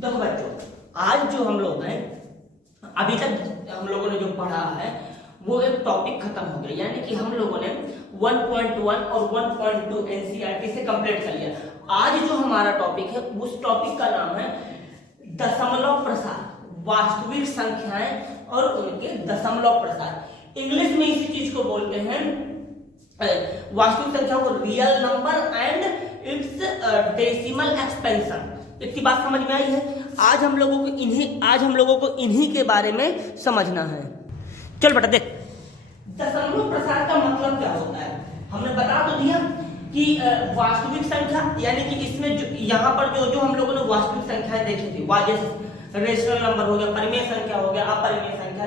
देखो बच्चों, आज जो हम लोग हैं अभी तक हम लोगों ने जो पढ़ा है वो एक टॉपिक खत्म हो गया, यानी कि हम लोगों ने 1.1 और 1.2 एनसीईआरटी से कंप्लीट कर लिया। आज जो हमारा टॉपिक है उस टॉपिक का नाम है दशमलव प्रसार, वास्तविक संख्याएं और उनके दशमलव प्रसार। इंग्लिश में इसी चीज को बोलते हैं वास्तविक संख्याओं को real number and it's decimal expansion. इतनी बात समझ में आई है। आज हम लोगों को इन्हीं के बारे में समझना है। चल बेटा देख, दशमलव प्रसार का मतलब क्या होता है हमने बता तो दिया कि वास्तविक संख्या, यानी कि इसमें जो यहाँ पर जो हम लोगों ने वास्तविक संख्याएं देखी थी, जैसे रेशनल नंबर हो गया, परिमेय संख्या हो गया, अपरिमेय संख्या,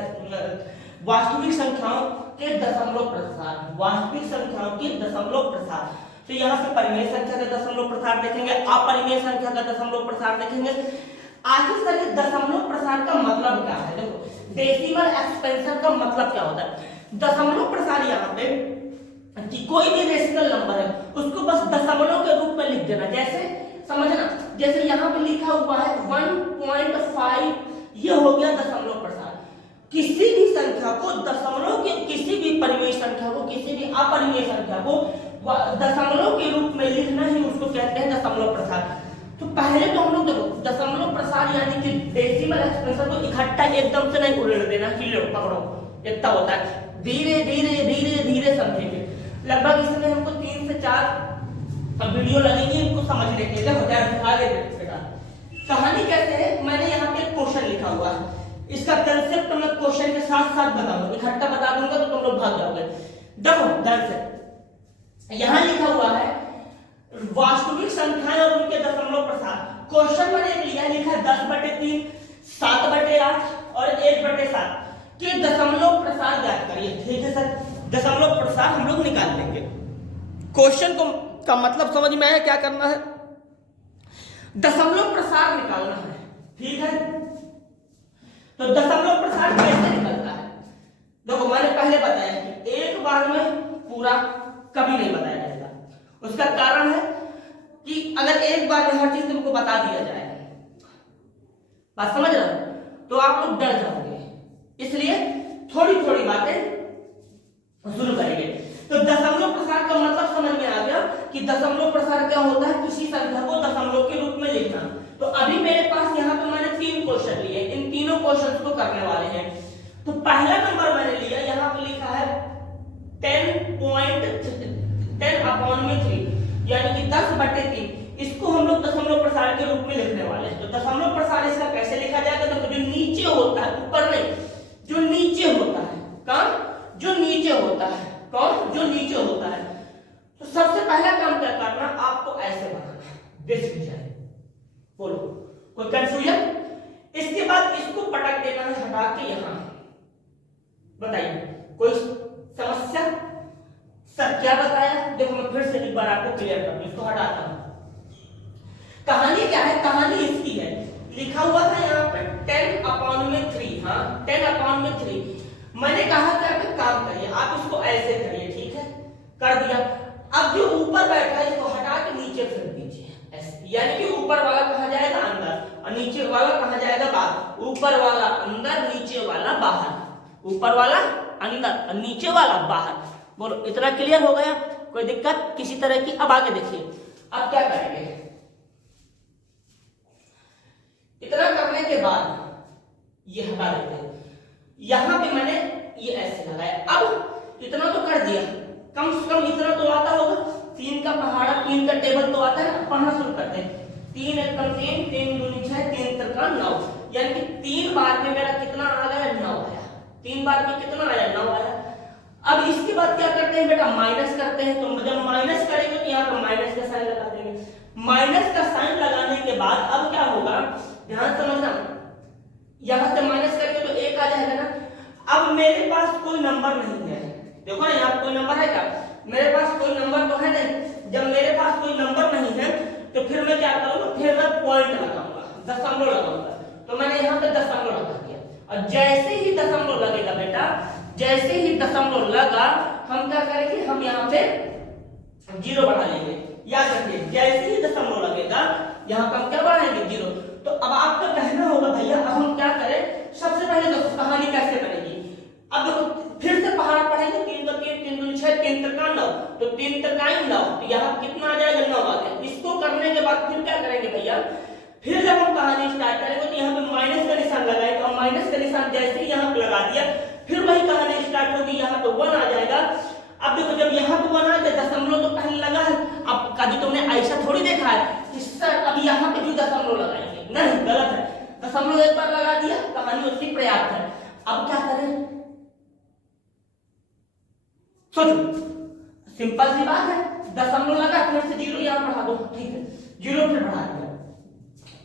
वास्तविक संख्याओं के दशमलव प्रसार, वास्तविक संख्याओं के दशमलव प्रसार। तो यहाँ पे परिमेय संख्या का दशमलव प्रसार देखेंगे, अपरिमेय संख्या का दशमलव प्रसार देखेंगे। आखिर सर दशमलव प्रसार का मतलब क्या है? देखो, डेसिमल एक्सपेंशन का मतलब क्या होता है? दशमलव प्रसार यहाँ पे कि कोई भी रेशनल नंबर है उसको बस दशमलव के रूप में लिख देना। जैसे समझना, जैसे यहाँ पे लिखा हुआ है 1.5, ये हो गया दशमलव प्रसार। किसी भी संख्या को दशमलव के, किसी भी परिमेय संख्या को, किसी भी अपरिमेय संख्या को दशमलव के रूप में लिखना ही उसको कहते हैं दशमलव प्रसार। तो पहले तो हम लोग देखो दशमलव प्रसार यानी कि डेसिमल एक्सप्रेशन को इकट्ठा एकदम से नहीं उड़ेल देना कि लो पकड़ो, इतना होता है। धीरे धीरे धीरे धीरे समझेंगे। लगभग इसमें हमको 3 से 4 वीडियो लगेंगे इनको समझने के लिए। देखो आगे बेटा, कहानी कैसे है, मैंने यहाँ पे एक क्वेश्चन लिखा हुआ है, इसका कंसेप्ट मैं क्वेश्चन के साथ साथ बताऊंगा, इकट्ठा बता दूंगा तो तुम लोग भाग जाओगे। देखो ध्यान से, यहाँ लिखा हुआ है वास्तविक संख्याएं और उनके दशमलव प्रसार। क्वेश्चन मैंने लिया लिखा है 10/3, 7/8 और 1/7 के दशमलव प्रसार ज्ञात करिए। ठीक है सर, दशमलव प्रसार हम लोग निकाल लेंगे। क्वेश्चन को का मतलब समझ में आया? क्या करना है? दशमलव प्रसार निकालना है। ठीक है, तो दशमलव प्रसार कैसे निकलता है? देखो मैंने पहले बताया कि एक बार में पूरा कभी नहीं बताया जाएगा। उसका कारण है कि अगर एक बार में हर चीज तुमको बता दिया जाए, बात समझ रहे हो, तो आप लोग डर जाओगे। इसलिए थोड़ी थोड़ी बातें शुरू करेंगे। तो दशमलव प्रसार का मतलब समझ में आ गया कि दशमलव प्रसार क्या होता है? किसी संख्या को दशमलव के रूप में लिखना। तो अभी मेरे पास यहाँ पे मैंने 3 क्वेश्चन लिए, इन तीनों क्वेश्चन को करने वाले हैं। तो पहला नंबर मैंने लिया, यहाँ पे लिखा है 10/3 यानी कि 10/3। इसको हम लोग दशमलव प्रसार के रूप में लिखने वाले हैं। तो दशमलव प्रसार इसका कैसे लिखा जाएगा? तो जो नीचे होता है, ऊपर नहीं, जो नीचे होता है, कौन? जो नीचे होता है, कौन? जो नीचे होता है। तो सबसे पहला काम क्या करना, आपको ऐसे बनाना है, दिस डिजाइन। बोलो कोई कंफ्यूजन? इसके बाद इसको पटक देना है हटा के यहां। बताइए कोई समस्या? सर क्या बताया? देखो मैं फिर से एक बार आपको क्लियर कर दूं, इसको हटाता हूं। कहानी क्या है? कहानी इसकी है, लिखा हुआ था यहाँ पे 10/3। हाँ 10/3। मैंने कहा कि आप एक काम करिए, आप इसको ऐसे करिए। ठीक है, कर दिया। अब जो ऊपर बैठा है इसको हटा के नीचे फेंक दीजिए ऐसे, यानी कि ऊपर वाला कहाँ जाएगा? अंदर, और नीचे वाला कहाँ जाएगा? बाहर। ऊपर वाला अंदर, नीचे वाला बाहर। ऊपर वाला अंदर और नीचे वाला बाहर। बोलो इतना क्लियर हो गया? कोई दिक्कत किसी तरह की? अब आगे देखिए, अब क्या करेंगे? इतना करने के बाद ये हटा देते हैं। यहां पे मैंने ये ऐसे लगाया। अब इतना तो कर दिया, कम से कम इतना तो आता होगा। 3 का पहाड़ा, 3 का टेबल तो आता है ना। पढ़ना शुरू करते हैं। 3 एकम 3, 3 दूनी 6, 3 त्रिका 9, यानी कि 3 बार में मेरा कितना आ गया? 9 आया। 3 बार में कितना आया? 9 आया। अब इसके बाद क्या करते हैं बेटा? माइनस करते हैं। तो जब माइनस करेंगे तो यहाँ पर माइनस का साइन लगा देंगे। माइनस का साइन लगाने के बाद अब क्या होगा? ध्यान समझना, यहां से माइनस करेंगे तो 1 आ जाएगा ना। अब मेरे पास कोई नंबर नहीं है। देखो ना, यहाँ कोई नंबर है क्या? मेरे पास कोई नंबर तो है नहीं। जब मेरे पास कोई नंबर नहीं है तो फिर मैं क्या करूंगा? फिर मैं पॉइंट लगाऊंगा, दशमलव लगाऊंगा। तो मैंने यहाँ पे दशमलव लगा दिया। और जैसे ही दशमलव लगेगा बेटा, जैसे ही दशमलव लगा, हम क्या करेंगे? हम यहाँ पे 0 बढ़ा लेंगे। याद रखिए, जैसे ही दशमलव लगेगा यहाँ पर हम क्या बढ़ाएंगे? 0। तो अब आपका कहानी स्टार्ट करेंगे तो यहाँ पे माइनस का निशान लगाएंगे और माइनस का निशान जैसे ही यहाँ पे लगा दिया फिर वही कहानी स्टार्ट होगी, यहाँ पे 1 आ जाएगा। अब देखो जब यहाँ पे 1 आ जाए दशमलव तो पहले लगा है, अब कभी तुमने ऐसा थोड़ी देखा है कि सर अब यहाँ पे भी दशमलव लगाएंगे, नहीं गलत है। दशमलव एक बार लगा दिया कहानी उसकी पर्याप्त है। अब क्या करें सोचो, सिंपल सी बात है, दशमलव लगा फिर से 0 यहाँ बढ़ा दो, ठीक है 0 फिर बढ़ा दिया,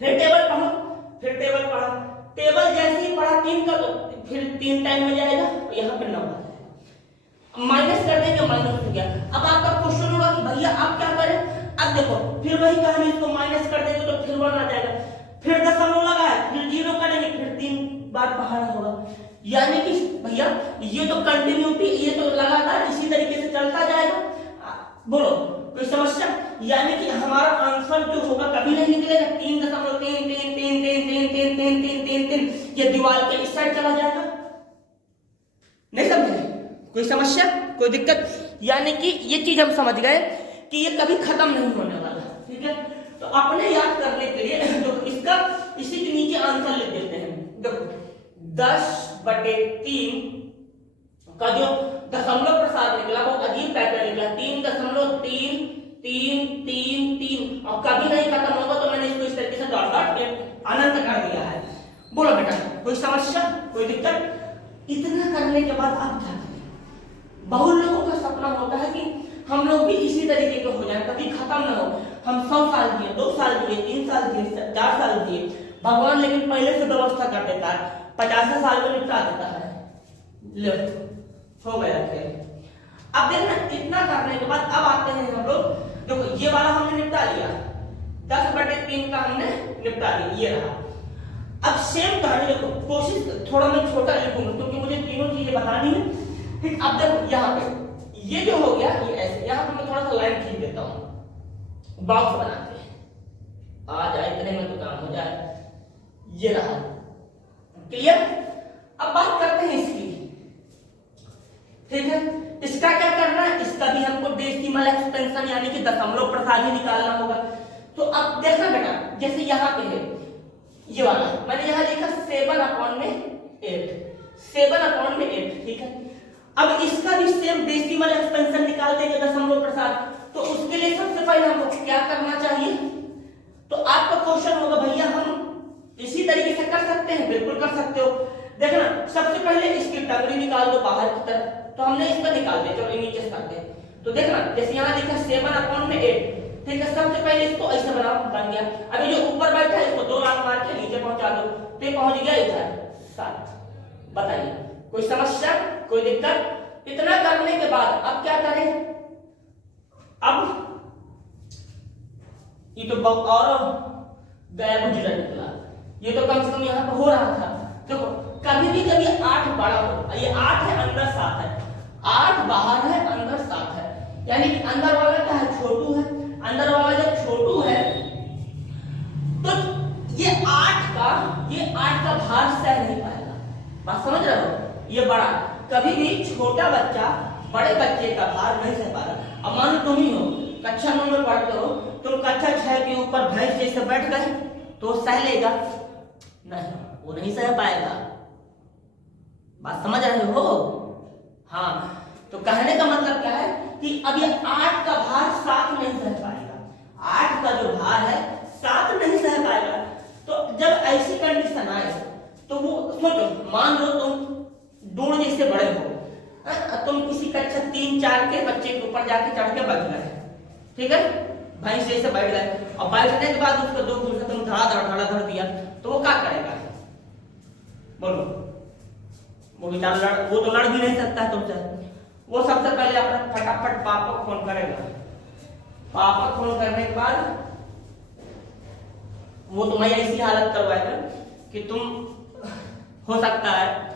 फिर टेबल पढ़ो, फिर टेबल पढ़ा, टेबल जैसे ही पढ़ा 3 का तो फिर 3 टाइम में जाएगा तो यहाँ पे 9 आ जाएगा, माइनस कर देंगे माइनस हो गया। अब आपका क्वेश्चन होगा कि भैया आप क्या करें, अब देखो फिर वही कहानी, इसको माइनस कर देंगे तो फिर 1 आ जाएगा, फिर दशमलव लगा है फिर 0 करेंगे फिर 3 बार बाहर होगा, यानी कि भैया ये तो कंटिन्यूटी, ये तो लगातार इसी तरीके से चलता जाएगा। बोलो कोई समस्या, यानी कि हमारा आंसर जो होगा कभी नहीं निकलेगा 3.3 ये दीवार के इस साइड चला जाएगा, नहीं समझे, कोई समस्या कोई दिक्कत, यानी कि ये चीज हम समझ गए कि ये कभी खत्म नहीं होने वाला, ठीक है। तो अपने याद करने के लिए तो इसका इसी के नीचे आंसर लिख देते हैं, देखो 10/3 का जो दशमलव प्रसार निकला वो अजीब पैटर्न निकला 3.333 और कभी नहीं खत्म होगा, तो मैंने इसको इस तरीके से डॉट डॉट अनंत कर दिया है। बोलो बेटा कोई समस्या कोई दिक्कत। इतना करने के बाद आप क्या करें, बहुत लोगों का सपना होता है कि हम लोग भी इसी तरीके के हो जाए, कभी खत्म ना हो, हम 100 साल जिए, 2 साल जिए, 3 साल जिए, 4 साल जिए, भगवान लेकिन पहले से व्यवस्था कर देता है, 50 साल में निपटा देता है, लो हो गया खेल। अब देखना इतना करने के बाद अब आते हैं हम लोग, देखो ये वाला हमने निपटा लिया, 10/3 का हमने निपटा लिया, ये रहा। अब सेम कहानी देखो, कोशिश थोड़ा मैं छोटा लिखूंगा क्योंकि मुझे तीनों चीजें बतानी है, ठीक। अब देखो यहाँ पे ये जो हो गया ये ऐसे, यहाँ पे मैं थोड़ा सा लाइन खींच देता हूँ, बॉक्स बनाते हैं, आ जाए इतने में तो काम हो जाए, ये रहा क्लियर। अब बात करते हैं इसकी, ठीक है। इसका क्या करना है, इसका भी हमको डेसिमल एक्सपेंशन यानी कि दशमलव प्रसार ही निकालना होगा। तो अब देखना बेटा, जैसे यहाँ पे है ये वाला, मैंने यहाँ लिखा 7/8, ठीक है। अब इसका भी सेम डेसिमल एक्सपेंशन निकाल देंगे दशमलव प्रसार, तो उसके लिए सबसे पहले हमको क्या करना चाहिए, तो आपका क्वेश्चन होगा भैया हम इसी तरीके से कर सकते हैं, बिल्कुल कर सकते हो। देखना सबसे पहले इसकी टंगड़ी निकाल दो बाहर की तरफ, तो हमने इसका निकाल दिया, चलो नीचे से करते हैं। तो देखना जैसे यहाँ लिखा 7/8, ठीक है, सबसे पहले इसको ऐसे बनाओ, बन गया। अभी जो ऊपर बैठा है इसको 2 लात मार के नीचे पहुंचा दो, तो ये पहुंच गया इधर 7। बताइए कोई समस्या कोई दिक्कत। इतना करने के बाद अब क्या करें, अब ये तो और गया गुजरा निकला, ये तो कम से कम यहाँ पर हो रहा था। देखो कभी भी जब ये 8 बड़ा हो, ये 8 है अंदर 7 है, 8 बाहर है अंदर 7 है, यानी कि अंदर वाला क्या है छोटू है, अंदर वाला जब छोटू है तो ये 8 का भार सह नहीं पाएगा, बात समझ रहे हो। ये बड़ा, कभी भी छोटा बच्चा बड़े बच्चे का भार नहीं सह पाएगा। अब मान लो तुम ही हो, कक्षा 9 में पढ़ते हो, तुम कक्षा 6 के ऊपर भैंस जैसे बैठ गए तो सह लेगा नहीं, वो नहीं सह पाएगा, बात समझ रहे हो। हाँ, तो कहने का मतलब क्या है कि अब ये 8 का भार 7 नहीं सह पाएगा, 8 का जो भार है 7 नहीं सह पाएगा। तो जब ऐसी कंडीशन आए तो वो सोचो, मान लो तुम दूर जैसे बड़े हो, तुम किसी कक्षा 3-4 के बच्चे के ऊपर जाके चढ़ के बैठ गए, ठीक है, भैंस जैसे बैठ गए, और बैठने के बाद उसको 2 दूर से तुम धड़ा दिया, तो वो क्या करेगा बोलो। वो बेचारा वो तो लड़ भी नहीं सकता है तुमसे, वो सबसे पहले अपना फटाफट पापा को फोन करेगा, पापा फोन करने के बाद वो तुम्हें ऐसी हालत करवाएगा कि तुम हो सकता है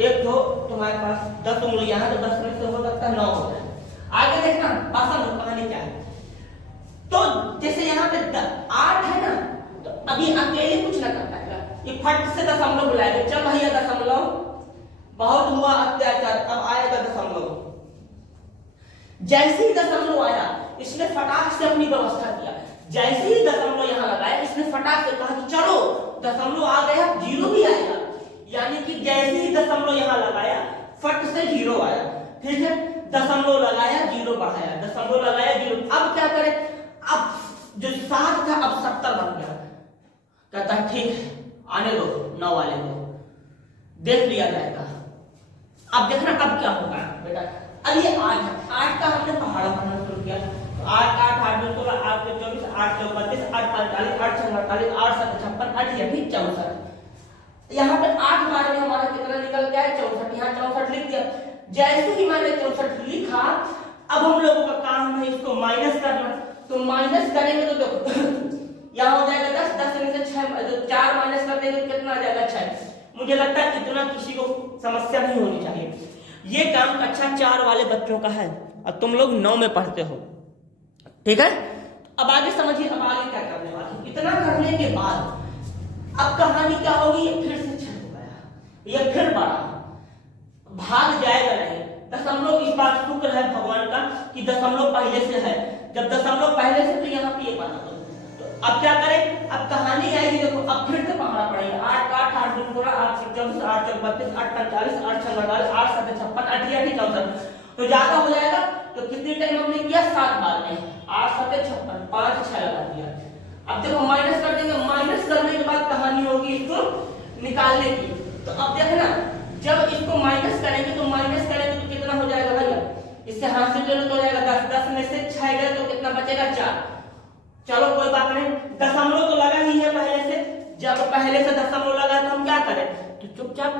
एक तो तुम्हारे पास 10 उंगलियां हैं, तो 10 में से हो सकता है 9 हो जाए। आगे देखना पासा कहानी क्या है। तो जैसे यहाँ पे 8 है ना, तो अभी अकेले कुछ ना कर पाएगा, ये फट से दशमलव बुलाएगा, चल भैया दशमलव, बहुत हुआ अत्याचार, अब आएगा दशमलव। जैसे ही दशमलव आया इसने फटाक से अपनी व्यवस्था किया, जैसे ही दशमलव यहाँ लगाया, इसने फटाक से कहा कि चलो दशमलव आ गया, जीरो भी आएगा, यानी कि जैसे ही दशमलव यहाँ लगाया फट से जीरो आया। ठीक है, दशमलव लगाया, जीरो बढ़ाया, दशमलव लगाया, जीरो। अब क्या करें, अब जो 7 था अब 70 बन गया। कहता है ठीक है, आने दो 9 वाले को, देख लिया जाएगा। अब देखना अब क्या होगा बेटा। अब ये 8 है, 8 का हमने पहाड़ा पढ़ना शुरू किया। 8 8 8 2 16 8 2 24 8 2 32 8 45 8 6 48 8 7 56 8 या फिर 64। यहाँ पे 8 बार में हमारा कितना निकल गया है 64। यहाँ 64 लिख दिया। जैसे ही मैंने 64 लिखा, अब हम लोगों का काम है इसको माइनस करना। तो माइनस करेंगे तो देखो यहाँ हो जाएगा 10, 10 में से 6 तो 4 माइनस कर देंगे तो कितना आ जाएगा 6। मुझे लगता है इतना किसी को समस्या नहीं होनी चाहिए। ये काम कक्षा 4 वाले बच्चों का है और तुम लोग 9 में पढ़ते हो। ठीक है, अब आगे समझिए, अब आगे क्या करने वाले। इतना करने के बाद अब कहानी क्या होगी, ये फिर से 6 हो गया, ये फिर बढ़ा, भाग जाएगा नहीं। दशमलव इस बात शुक्र है भगवान का कि दशमलव पहले से है। जब दशमलव पहले से तो यहाँ पे ये बना दो। तो अब क्या करें, अब कहानी आएगी, देखो अब फिर से पढ़ना पड़ेगा। 8 8 8 2 16 8 24 8 32 8 45 8 6 48 8 7 56 8 या 64। तो ज्यादा हो जाएगा, तो कितनी टाइम हमने किया 7 बार में, 8 7 56 5 6 लगा दिया। अब देखो माइनस कर देंगे, माइनस करने के बाद कहानी होगी इसको निकालने की। तो अब देखना, जब इसको माइनस करेंगे तो कितना हो जाएगा भैया, इससे हाथ से चलो तो हो जाएगा 10, 10 में से 6 गए तो कितना बचेगा 4। चलो कोई बात नहीं, दशमलव तो लगा ही है पहले से। जब पहले से दशमलव लगा तो हम क्या करें, तो चुपचाप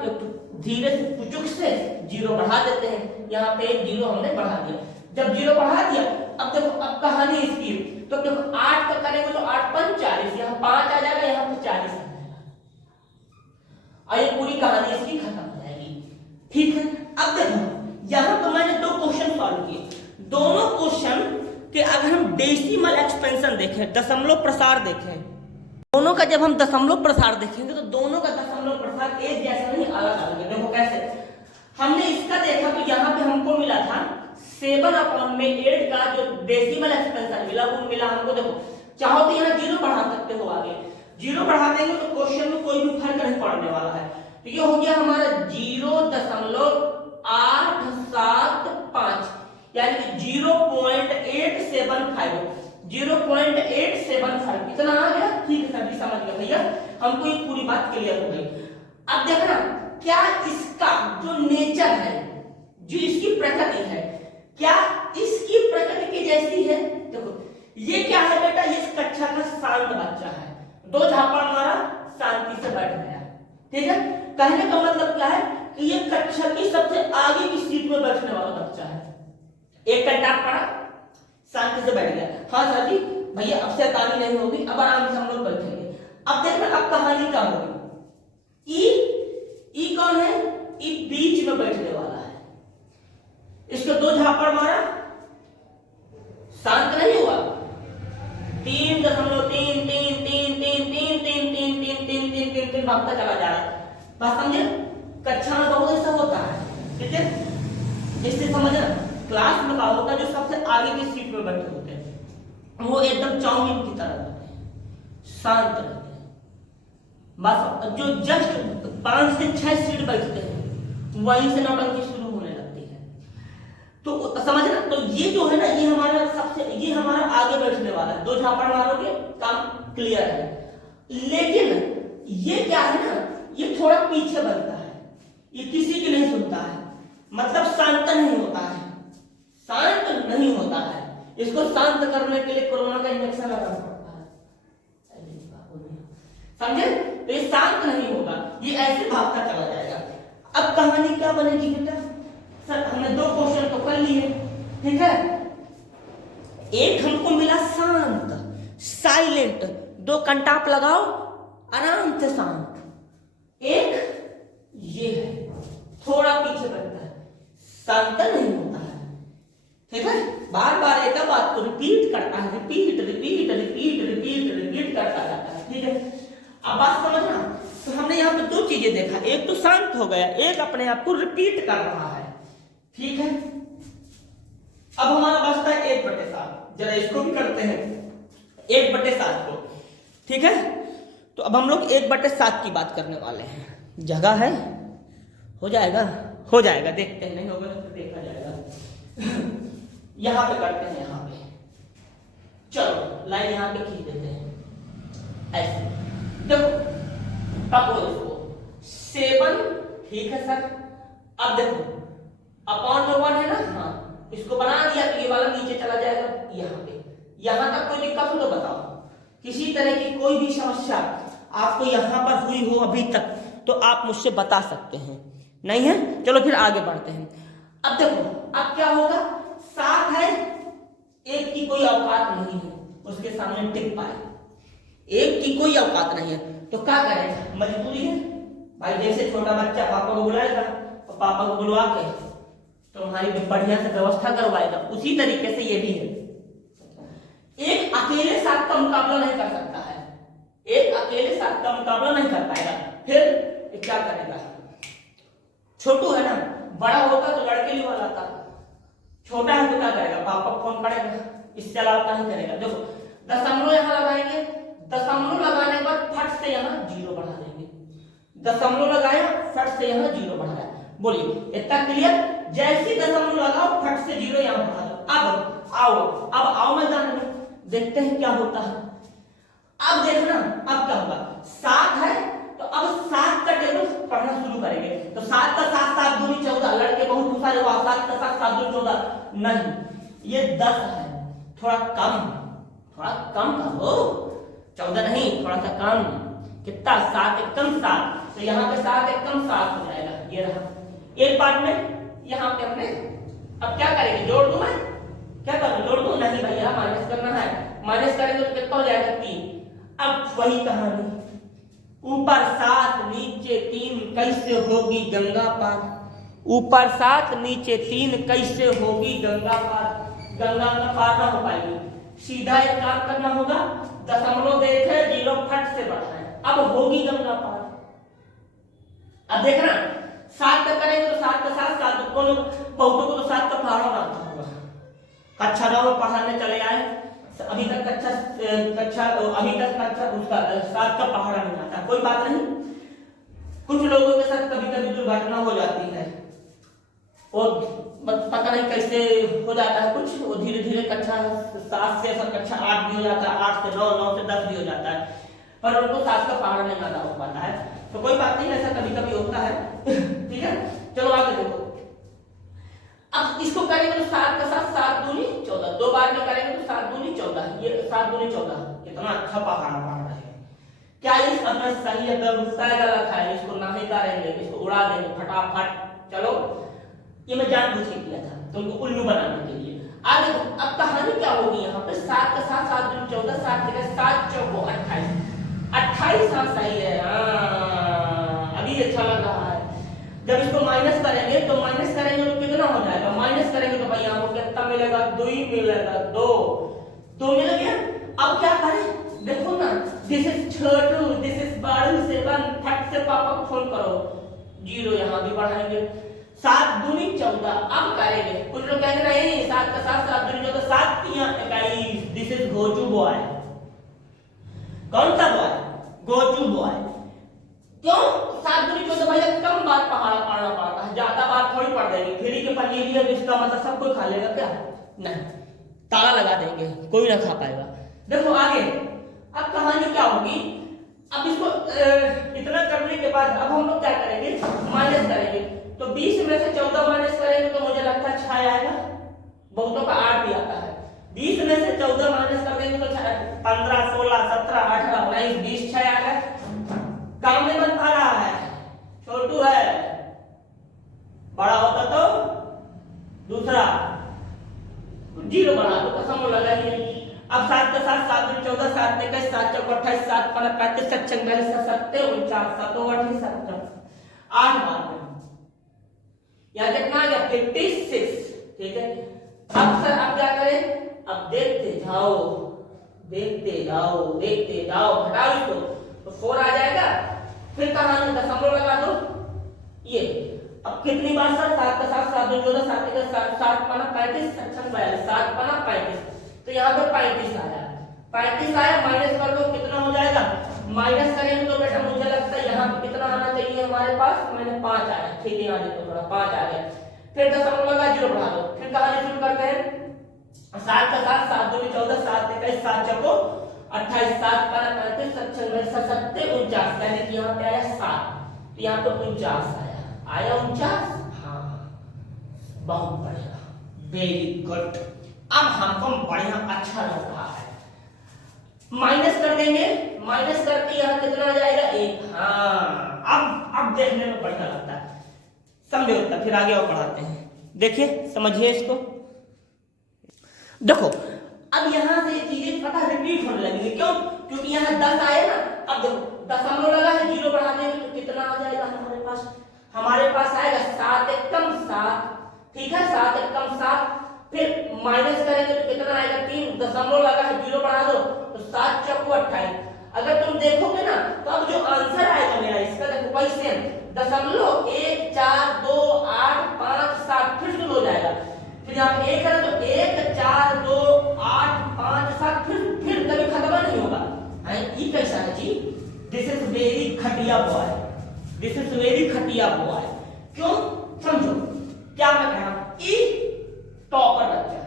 धीरे से पुचुक से जीरो बढ़ा देते हैं। यहाँ पे एक जीरो हमने बढ़ा दिया। जब जीरो बढ़ा दिया, अब देखो अब कहानी इसकी, तो देखो 8 का करेंगे तो 8 5 40, यहाँ 5 आ जाएगा, यहाँ पे 40 आ जाएगा और ये पूरी कहानी इसकी खत्म हो जाएगी। ठीक है, अब देखो यहाँ पर मैंने 2 क्वेश्चन सॉल्व किए। दोनों क्वेश्चन कि अगर हम डेसिमल एक्सपेंशन देखें, दशमलव प्रसार देखें, दोनों का जब हम दशमलव प्रसार देखेंगे तो दोनों का दशमलव प्रसार एक जैसा नहीं, अलग अलग है। देखो कैसे, हमने इसका देखा तो यहाँ पे हमको मिला था 7/8 का जो डेसिमल एक्सपेंशन मिला वो मिला हमको। देखो चाहो तो यहाँ जीरो बढ़ा सकते हो, आगे जीरो बढ़ा देंगे तो क्वेश्चन में कोई भी फर्क नहीं पड़ने वाला है। तो ये हो गया हमारा 0.875 यानी 0.875 इतना आ गया। ठीक है सभी समझ गए भैया, हमको ये पूरी बात क्लियर हो गई। अब देखना क्या इसका जो नेचर है, जो इसकी प्रकृति है, क्या इसकी प्रकृति की जैसी है। देखो ये क्या है बेटा, ये इस कक्षा का शांत बच्चा है, 2 झापड़ मारा शांति से बैठ गया। ठीक है, कहने का मतलब क्या है कि ये कक्षा की सबसे आगे की सीट में बैठने वाला बच्चा है। एक घंटा पढ़ा, शांति से बैठ गया। हाँ सर जी भैया अब से शैतानी नहीं होगी, अब आराम से हम लोग बैठेंगे। अब देखना अब कहानी क्या होगी। ई कौन है, ई बीच में बैठने वाला है। इसको 2 झापड़ मारा, शांत नहीं हुआ, 3.3 भागता चला जा रहा है। बात समझे, कक्षा में बहुत ऐसा होता है। ठीक है, इससे समझना, क्लास में क्या होता है, जो सबसे आगे की सीट में बैठे होते हैं वो एकदम चाउमीन की तरह होते हैं, शांत रहते हैं। बस जो जस्ट 5 से 6 सीट बैठते हैं वहीं से नौटंकी शुरू होने लगती है। तो समझना, तो ये जो है ना, ये हमारा आगे बैठने वाला है। 2 झापड़ मारोगे काम क्लियर है। लेकिन ये क्या है ना, ये थोड़ा पीछे बनता है, ये किसी की नहीं सुनता है, मतलब शांत नहीं होता है, शांत नहीं होता है। इसको शांत करने के लिए कोरोना का इंजेक्शन लगाना पड़ता है, समझे। तो ये शांत नहीं होगा, ये ऐसे भागता चला जाएगा। अब कहानी क्या बनेगी बेटा, सर हमने 2 क्वेश्चन तो कर लिए। ठीक है, एक हमको मिला शांत साइलेंट, 2 कंटाप लगाओ आराम से शांत। एक ये है थोड़ा पीछे बैठता है, शांत नहीं होता है। ठीक है, बार बार एक बात को रिपीट करता है, रिपीट करता जाता है। ठीक है, अब बात समझना। तो हमने यहाँ पे 2 चीजें देखा, एक तो शांत हो गया, एक अपने आप को रिपीट कर रहा है। ठीक है, अब हमारा बचता है 1/7। जरा इसको भी करते हैं। 1/7 को। ठीक है, तो अब हम लोग 1/7 की बात करने वाले हैं। जगह है, हो जाएगा, हो जाएगा, देखते हैं, नहीं होगा तो देखा जाएगा। यहाँ पे करते हैं, यहाँ पे चलो लाइन यहाँ पे खींच देते हैं ऐसे। देखो अब वो इसको 7, ठीक है सर। अब देखो अपॉन में 1 है ना, हाँ इसको बना दिया तो ये वाला नीचे चला जाएगा यहाँ पे। यहाँ तक कोई दिक्कत हो तो बताओ, किसी तरह की कोई भी समस्या आपको यहाँ पर हुई हो अभी तक तो आप मुझसे बता सकते हैं, नहीं है? चलो फिर आगे बढ़ते हैं। अब देखो अब क्या होगा, 7 है, 1 की कोई औकात नहीं है, उसके सामने टिक पाए, 1 की कोई औकात नहीं है, तो क्या करेगा, मजबूरी है भाई। जैसे छोटा बच्चा पापा को बुलाएगा और पापा को बुलवा के तुम्हारी बढ़िया से व्यवस्था करवाएगा, उसी तरीके से ये भी है। एक अकेले 7 का मुकाबला नहीं कर सकता है, एक अकेले 7 का मुकाबला नहीं कर पाएगा, फिर क्या करेगा, छोटू है ना, बड़ा होता तो लड़के लिए वाला था, छोटा है तो क्या करेगा, पापा को फोन करेगा, इससे अलावा क्या ही करेगा। देखो दशमलव यहाँ लगाएंगे, दशमलव लगाने के बाद फट से यहाँ 0 बढ़ा देंगे, दशमलव लगाया फट से यहाँ 0 बढ़ाया। बोलिए इतना क्लियर? जैसी दशमलव लगाओ फट से 0 यहाँ बढ़ा दो। अब आओ मैदान में, देखते हैं क्या होता है। अब देखना अब क्या होगा, 7 है तो अब 7 का टेबल पढ़ना शुरू करेंगे। तो 7 का 7, 7 दूनी 14, लड़के बहुत सारे हुआ, 7 का 7, 7 दूनी 14, नहीं ये 10 है, थोड़ा कम करो, 14 नहीं, थोड़ा सा कम, कितना, 7 एकम 7, तो यहाँ पे 7 एकम 7 हो जाएगा, ये रहा। एक बार में यहाँ पे हमने अब क्या करेंगे, जोड़ दूं मैं, क्या करूं, जोड़ दूं, नहीं भैया माइनस करना है, माइनस करेंगे तो कितना हो जाएगा, 3। अब वही कहानी, ऊपर 7 नीचे 3 कैसे होगी गंगा पार, ऊपर 7 नीचे 3 कैसे होगी गंगा पार, गंगा का पार ना हो पाएगी। सीधा एक काम करना होगा, दशमलव देखे 0 फट से बढ़ाएं, अब होगी गंगा पार। अब देखना 7 का करेंगे तो 7 का 7, 7 को बहुतों को तो 7 का पहाड़ा बनाता होगा, कक्षा 9 में पढ़ाने चले आए, अभी तक कक्षा उसका 7 का पहाड़ा नहीं आता, कोई बात नहीं। कुछ लोगों के साथ कभी कभी दुर्घटना हो जाती है और पता नहीं कैसे हो जाता है, कुछ वो धीरे धीरे कक्षा 7 से कक्षा 8 भी हो जाता है, 8 से 9, 9 से 10 भी हो जाता है, पर उनको 7 का पहाड़ा नहीं आता हो पाता है, तो कोई बात नहीं, ऐसा कभी कभी होता है। ठीक है, चलो आगे देखो। अब इसको करेंगे तो 7 का 7, 7 दूनी 14, 2 बार में करेंगे तो 7 दूनी 14, ये 7 दूनी 14, कितना अच्छा पहाड़ा है। क्या इस अपना सही है, गलत है, इसको नहीं करेंगे, इसको उड़ा देंगे फटाफट। चलो ये मैं जानबूझ के किया था तुमको उल्लू बनाने के लिए। आगे अब कहानी क्या होगी, यहाँ पे 7 का 7, 7 दूनी 14, 7 जगह 7 चौको 28, 28 हाँ सही है, अभी अच्छा लग रहा है। जब इसको माइनस करेंगे तो कितना हो जाएगा, माइनस करेंगे तो भाई आपको कितना मिलेगा, 2 मिलेगा, 2 मिल गया। अब क्या करें, देखो ना, this is Chhotu, this is बड़ू, 7 फट से पापा को फोन करो, 0 यहाँ भी बढ़ाएंगे, 7 दूनी 14। अब करेंगे, कुछ लोग कहेंगे नहीं 7 का 7, 7 दूनी 14, 7 21, दिस इज गोचू बॉय। कौन सा बॉय, गोचू बॉय। क्यों 7 दूनी 14 भैया, कम बार पहाड़ा पढ़ना पड़ता है, ज्यादा बार थोड़ी पढ़ देंगे, फ्री के पनीर इसका मतलब सब कोई खा लेगा क्या, नहीं, ताला लगा देंगे, कोई ना खा पाएगा। देखो आगे अब कहानी क्या होगी, अब इसको इतना करने के बाद अब हम लोग क्या करेंगे, माइनस करेंगे, तो 20 में से 14 माइनस करेंगे तो मुझे लगता है 6 आएगा, बहुतों का 8 भी आता है, 20 में से 14 माइनस कर देंगे तो 15, 16, 17, 18, 19, 20, 6 आएगा। काम नहीं बन पा रहा है, छोटू है, बड़ा होता तो दूसरा 0 बढ़ा दो, कसम लगा ही नहीं। अब 7 का 7, 7 दूनी 14, 7 में 21, 7 चौक 28, 7 पंद्रह 35, 7 46, 7 49, 7 28, 7 8 बार में यहाँ कितना आ गया, 56। ठीक है, अब सर आप क्या करें, अब देखते जाओ, हटाओ इसको तो 4 आ जाएगा, फिर कहानी दशमलव लगा दो, ये अब कितनी बार सर, 7 का 7, 7 दूनी 14, 7 का 7, 7 पना 35, 55 42, 7 पना 35, तो यहाँ पे 35 आया। 35 आया, माइनस कर दो, कितना हो जाएगा? माइनस करेंगे तो बेटा मुझे लगता है यहाँ पे कितना आना चाहिए हमारे पास, मैंने 5 आया, ठीक है, यहाँ देखो थोड़ा 5 आ गया। फिर दशमलव लगा, 0 बढ़ा दो, फिर कहानी शुरू करते हैं। 7 का 7, 7 दूनी 14, 7 21, 7 चौको 28, 7 12 35, 7 6 7 49, यानी कि यहाँ पे आया 7, तो यहाँ पे 49 आया 49। हाँ, बहुत बढ़िया, वेरी गुड। अब हमको बढ़िया अच्छा लग रहा है। माइनस कर देंगे, माइनस करके यहाँ कितना आ जाएगा? 1। हाँ, अब देखने में बढ़िया लगता है, समझे उतना, फिर आगे और बढ़ाते हैं। देखिए, समझिए इसको। देखो, अब यहाँ से चीजें पता रिपीट होने लगेंगी, क्यों? क्योंकि यहाँ 10 आए ना, अब देखो दशमलव लगा है, 0 बढ़ा देंगे तो कितना आ जाएगा हमारे पास? हमारे पास आएगा 7 एकम 7, ठीक है, 7 एकम 7, फिर माइनस करेंगे तो कितना आएगा? 3, दशमलव लगा है, 0 बढ़ा दो तो 7 चौको 28। अगर तुम देखोगे ना तो अब जो आंसर आएगा मेरा इसका, देखो वही सेम, दशमलव 1 4 2 8 5 7, फिर शुरू हो जाएगा। फिर यहाँ पे 1 है तो 1 4 2 8 5 7, फिर कभी खत्म नहीं होगा। ये कैसा है जी? दिस इज वेरी घटिया बॉय, दिस इज वेरी घटिया बॉय। क्यों? समझो क्या मैं कह रहा हूं। ई टॉपर बच्चा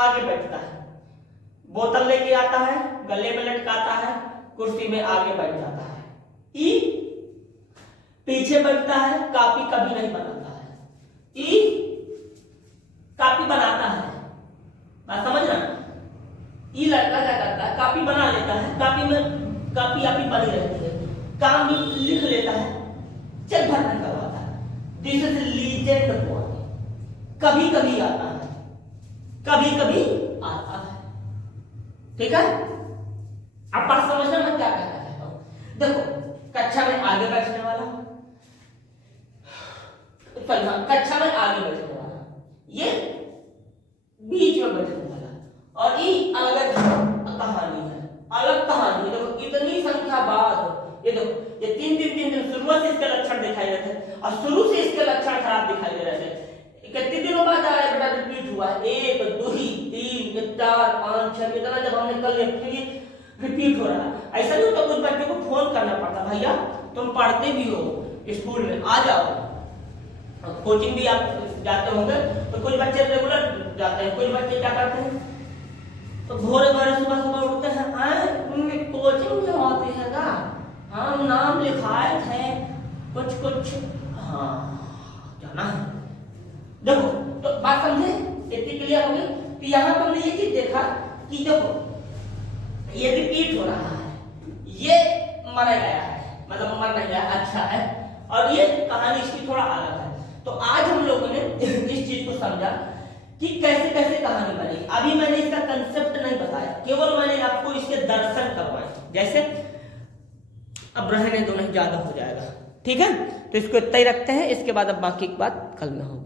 आगे बैठता है, बोतल लेके आता है, गले में लटकाता है, कुर्सी में आगे बैठ जाता है। ई पीछे बैठता है, कॉपी कभी नहीं बनाता है। ई कॉपी बनाता है, बात समझना। ई लड़का क्या करता है? कॉपी बना लेता है, कॉपी में कॉपी आपी बनी रहती है, काम भी लिख लेता है, चेक भर नहीं करवाता है। This is legend boy. कभी कभी आता है, कभी कभी आता है, ठीक है। अब बात समझना मैं क्या कहना चाहता हूं। देखो, कक्षा में आगे बैठने वाला, कक्षा में आगे बैठने वाला, ये बीच में बैठने वाला, और ये अलग कहानी है, अलग कहानी है। देखो इतनी संख्या बाद, ये देखो ये 3 दिन शुरू से इसके लक्षण दिखाई देते थे, और शुरू से इसके लक्षण खराब दिखाई दे रहे थे। कितने दिनों बाद आया बेटा? रिपीट हुआ, 1 2 3 4 5 6, इतना जब हमने कर लिया फिर रिपीट हो रहा है। ऐसा नहीं होता, कुछ बच्चों को फोन करना पड़ता, भैया तुम पढ़ते भी हो स्कूल में, आ जाओ। कोचिंग भी आप जाते होंगे, तो कुछ बच्चे रेगुलर जाते हैं, कुछ बच्चे क्या करते हैं, तो भोरे भोरे सुबह सुबह उठते हैं, कोचिंग में आते हैं ना, हम नाम लिखाए थे कुछ, हाँ जाना है। देखो तो बात समझे, इतनी क्लियर होगी। तो यहाँ पर हमने ये चीज देखा कि देखो ये रिपीट हो रहा है, ये मर गया है, मतलब मर नहीं गया, अच्छा है, और ये कहानी इसकी थोड़ा अलग है। तो आज हम लोगों ने इस चीज को समझा कि कैसे कैसे कहानी बनी। अभी मैंने इसका कंसेप्ट नहीं बताया, केवल मैंने आपको इसके दर्शन करवाए, जैसे अब रहने दो, नहीं ज्यादा हो जाएगा, ठीक है। तो इसको इतना ही रखते हैं, इसके बाद अब बाकी की बात कल में होगी।